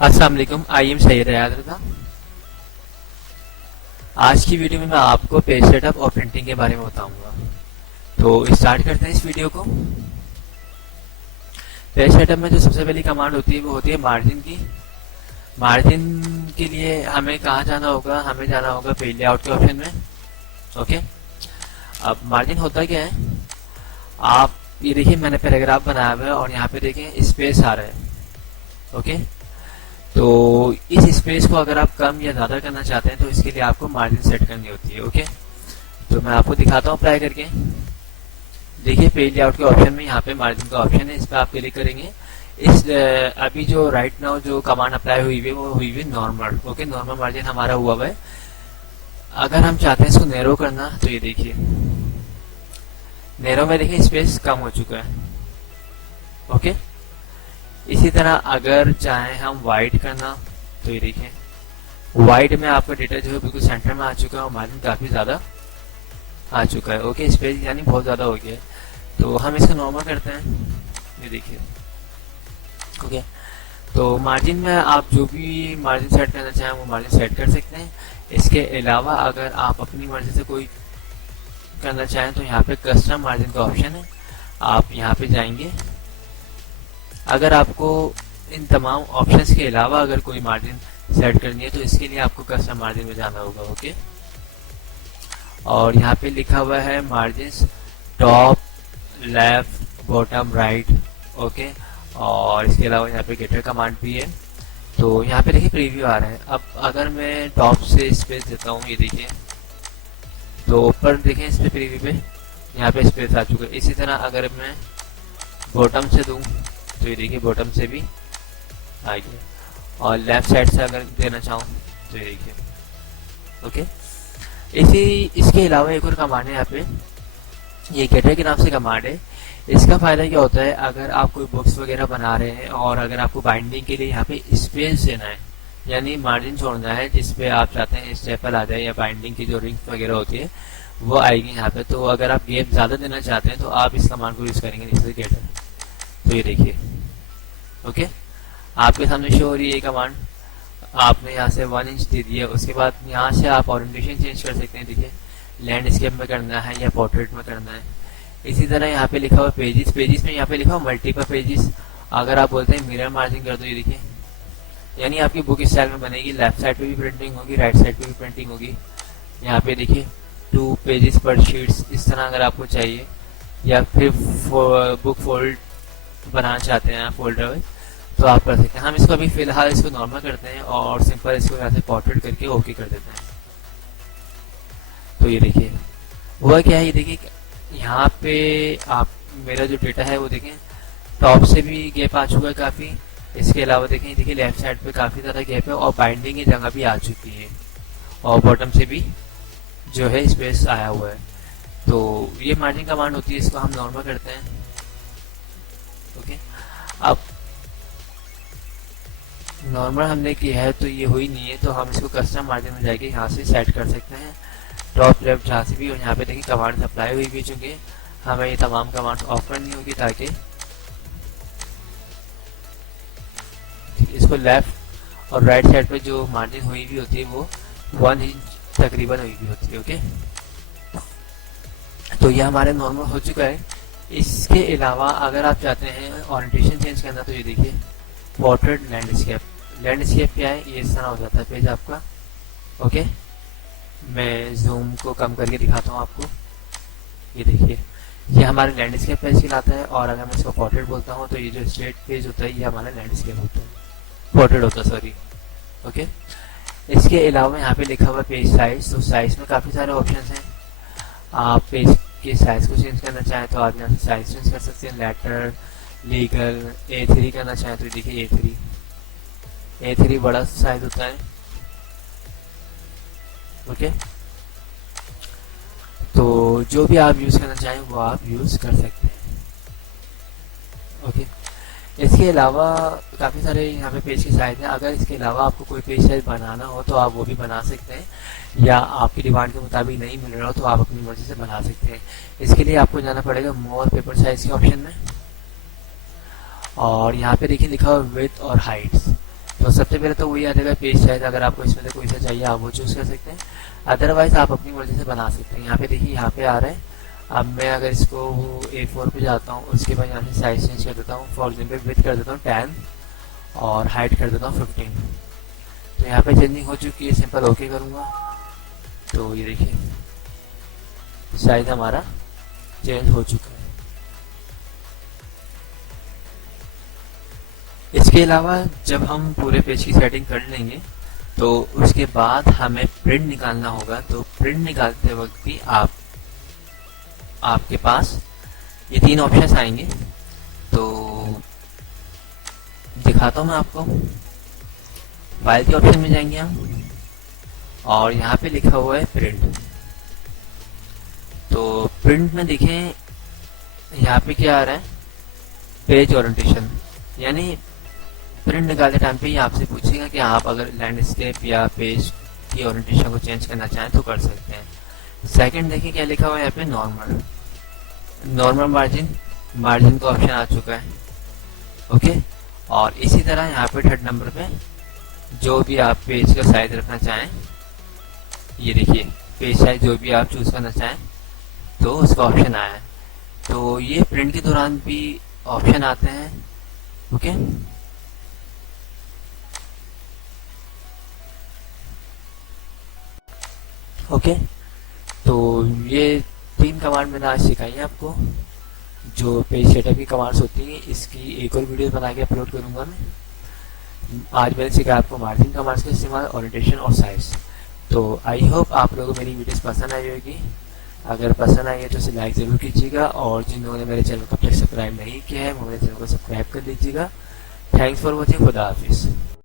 अस्सलाम वालेकुम। I am Syed हयात रज़ा। आज की वीडियो में मैं आपको पेज सेटअप और प्रिंटिंग के बारे में बताऊंगा। तो स्टार्ट करते हैं इस वीडियो को। पेज सेटअप में जो सबसे पहली कमांड होती है वो होती है मार्जिन की। मार्जिन के लिए हमें कहाँ जाना होगा? हमें जाना होगा पेज लेआउट के ऑप्शन में। ओके, अब मार्जिन होता क्या है? आप ये देखिए, मैंने पैराग्राफ बनाया हुआ है और यहाँ पे देखें स्पेस आ रहा है। ओके, तो इस स्पेस को अगर आप कम या ज़्यादा करना चाहते हैं तो इसके लिए आपको मार्जिन सेट करनी होती है। ओके, तो मैं आपको दिखाता हूँ अप्लाई करके। देखिए पेज लेआउट के ऑप्शन में यहाँ पे मार्जिन का ऑप्शन है, इस पर आप क्लिक करेंगे। इस अभी जो राइट नाउ जो कमांड अप्लाई हुई है वो हुई है नॉर्मल। ओके, नॉर्मल मार्जिन हमारा हुआ है। अगर हम चाहते हैं इसको नैरो करना तो ये देखिए नैरो में देखिए स्पेस कम हो चुका है। ओके, इसी तरह अगर चाहें हम वाइड करना तो ये देखिए वाइड में आपका डेटा जो है बिल्कुल सेंटर में आ चुका है और मार्जिन काफी ज्यादा आ चुका है। ओके, स्पेस यानी बहुत ज्यादा हो गया है। तो हम इसको नॉर्मल करते हैं, ये देखिए। ओके, तो मार्जिन में आप जो भी मार्जिन सेट करना चाहें वो मार्जिन सेट कर सकते हैं। इसके अलावा अगर आप अपनी मर्जी से कोई करना चाहें तो यहाँ पे कस्टम मार्जिन का ऑप्शन है, आप यहाँ पे जाएंगे। अगर आपको इन तमाम ऑप्शंस के अलावा अगर कोई मार्जिन सेट करनी है तो इसके लिए आपको कस्टम मार्जिन में जाना होगा। ओके, और यहाँ पे लिखा हुआ है margin top left bottom right. Okay, और इसके अलावा यहाँ पे गेटर कमांड भी है। तो यहाँ पे देखिए प्रीव्यू आ रहा है। अब अगर मैं टॉप से स्पेस देता हूँ, ये देखिए, तो ऊपर देखें इस पे प्रीव्यू पे यहाँ पे स्पेस आ चुका है। इसी तरह अगर मैं बॉटम से दूं तो ये देखिए बॉटम से भी आ गया, और लेफ्ट साइड से अगर देना चाहूँ तो ये देखिए। ओके, इसके अलावा एक और कमांड है यहाँ पे, ये गेटर के नाम से कमांड है। इसका फायदा क्या होता है? अगर आप कोई बुक्स वगैरह बना रहे हैं और अगर आपको बाइंडिंग के लिए यहाँ पे स्पेस देना है, यानी मार्जिन छोड़ना है जिसपे आप चाहते हैं स्टेपल आ जाए या बाइंडिंग की जो रिंग्स वगैरह होती है वो आएगी यहाँ पे, तो अगर आप गैप ज्यादा देना चाहते हैं तो आप इस कमांड को यूज करेंगे, जैसे गेटर। तो ये देखिए, ओके, आपके सामने शो हो रही है ये कमांड। आपने यहाँ से 1 इंच दे दिया, उसके बाद यहाँ से आप ओरिएंटेशन चेंज कर सकते हैं। देखिए लैंडस्केप में करना है या पोर्ट्रेट में करना है। इसी तरह यहाँ पे लिखा हुआ पेजेस, पेजेस में यहाँ पे लिखा हुआ मल्टीपल पेजेस। अगर आप बोलते हैं मिरर मार्जिन कर दो, ये देखिए, यानी आपकी बुक स्टाइल में बनेगी, लेफ्ट साइड पे भी प्रिंटिंग होगी, राइट साइड पे भी प्रिंटिंग होगी। यहाँ पे देखिए 2 पेजेस पर शीट्स, इस तरह अगर आपको चाहिए, या फिर बुक फोल्ड बनाना चाहते हैं फोल्डर में तो आप कर सकते हैं। हम इसको अभी फिलहाल इसको नॉर्मल करते हैं और सिंपल इसको यहाँ से पोर्ट्रेट करके ओके कर देते हैं। तो ये देखिए हुआ क्या है, ये देखिए यहाँ पे आप मेरा जो डेटा है वो देखें टॉप से भी गैप आ चुका है काफी। इसके अलावा देखें, देखिए लेफ्ट साइड पे काफी ज्यादा गैप है और बाइंडिंग की जगह भी आ चुकी है, और बॉटम से भी जो है स्पेस आया हुआ है। तो ये मार्जिन कमांड होती है, इसको हम नॉर्मल करते हैं। ओके, अब नॉर्मल हमने किया है तो ये हुई नहीं है, तो हम इसको कस्टम मार्जिन में जाके यहाँ से सेट कर सकते हैं, टॉप लेफ्ट जहाँ से भी। और यहाँ पे देखिए कमांड अप्लाई हुई भी, चूंकि हमें ये तमाम कमांड ऑफ करनी होगी ताकि इसको लेफ्ट और राइट साइड पे जो मार्जिन हुई भी होती है वो 1 इंच तकरीबन हुई भी होती है। ओके, तो ये हमारे नॉर्मल हो चुका है। इसके अलावा अगर आप चाहते हैं ओरिएंटेशन चेंज करना तो ये देखिए पोर्ट्रेट लैंडस्केप। लैंडस्केप क्या है, ये इस तरह हो जाता है पेज आपका। ओके, मैं जूम को कम करके दिखाता हूँ आपको। ये देखिए ये हमारे लैंडस्केप पेज कहलाता है, और अगर मैं इसको पोर्ट्रेट बोलता हूँ तो ये जो स्ट्रेट पेज होता है ये हमारा लैंडस्केप होता है, पोर्ट्रेट होता है, सॉरी। ओके, इसके अलावा यहाँ पे लिखा हुआ पेज साइज। तो साइज में काफी सारे ऑप्शन हैं। आप पेज के साइज को चेंज करना चाहें तो आप यहाँ से साइज चेंज कर सकते हैं। लेटर, लीगल, A3 करना चाहें तो देखिए A3 बड़ा साइज होता है। ओके, तो जो भी आप यूज करना चाहें वो आप यूज कर सकते हैं। ओके, इसके अलावा काफी सारे यहाँ पे पेज के साइज हैं। अगर इसके अलावा आपको कोई पेज साइज बनाना हो तो आप वो भी बना सकते हैं, या आपकी डिमांड के मुताबिक नहीं मिल रहा हो तो आप अपनी मर्जी से बना सकते हैं। इसके लिए आपको जाना पड़ेगा मोर पेपर साइज के ऑप्शन में, और यहाँ पे देखिए लिखा हुआ विड्थ और हाइट्स। तो सबसे पहले तो वही आ जाएगा पेज साइज। अगर आपको इसमें से कोई सा चाहिए आप वो चूज कर सकते हैं, अदरवाइज आप अपनी मर्जी से बना सकते हैं। यहाँ पे देखिए, यहाँ पे आ रहा है। अब मैं अगर इसको A4 पे जाता हूँ, उसके बाद यहाँ से साइज चेंज कर देता हूँ। फॉर एग्जाम्पल विड्थ कर देता हूँ 10 और हाइट कर देता हूँ 15। तो यहाँ पे चेंजिंग हो चुकी है, सिंपल ओके करूँगा तो ये देखिए साइज हमारा चेंज हो चुका है। इसके अलावा जब हम पूरे पेज की सेटिंग कर लेंगे तो उसके बाद हमें प्रिंट निकालना होगा। तो प्रिंट निकालते वक्त भी आपके पास ये 3 ऑप्शंस आएंगे। तो दिखाता हूँ मैं आपको। फाइल के ऑप्शन में जाएंगे हम और यहाँ पे लिखा हुआ है प्रिंट। तो प्रिंट में देखें यहाँ पे क्या आ रहा है, पेज ओरिएंटेशन। यानी प्रिंट निकालते टाइम पे ये आपसे पूछेगा कि आप अगर लैंडस्केप या पेज की ओरिएंटेशन को चेंज करना चाहें तो कर सकते हैं। सेकंड देखिए क्या लिखा हुआ है यहाँ पे, नॉर्मल मार्जिन का ऑप्शन आ चुका है। ओके, और इसी तरह यहाँ पे 3rd नंबर पे जो भी आप पेज का साइज रखना चाहें, ये देखिए पेज साइज जो भी आप चूज करना चाहें तो उसका ऑप्शन आया है। तो ये प्रिंट के दौरान भी ऑप्शन आते हैं। ओके, ओके तो ये 3 कमांड मैंने आज सिखाई है आपको, जो पेज सेटअप की कमांड्स होती हैं। इसकी एक और वीडियो बना के अपलोड करूंगा मैं। आज मैंने सिखाया आपको मार्जिन कमांड्स का इस्तेमाल, ओरिएंटेशन और साइज। तो आई होप आप लोगों को मेरी वीडियोस पसंद आई होगी। अगर पसंद आई है तो इसे लाइक ज़रूर कीजिएगा, और जिन लोगों ने मेरे चैनल को अब तक सब्सक्राइब नहीं किया है वो मेरे चैनल को सब्सक्राइब कर लीजिएगा। Thanks for watching. खुदा हाफिज़।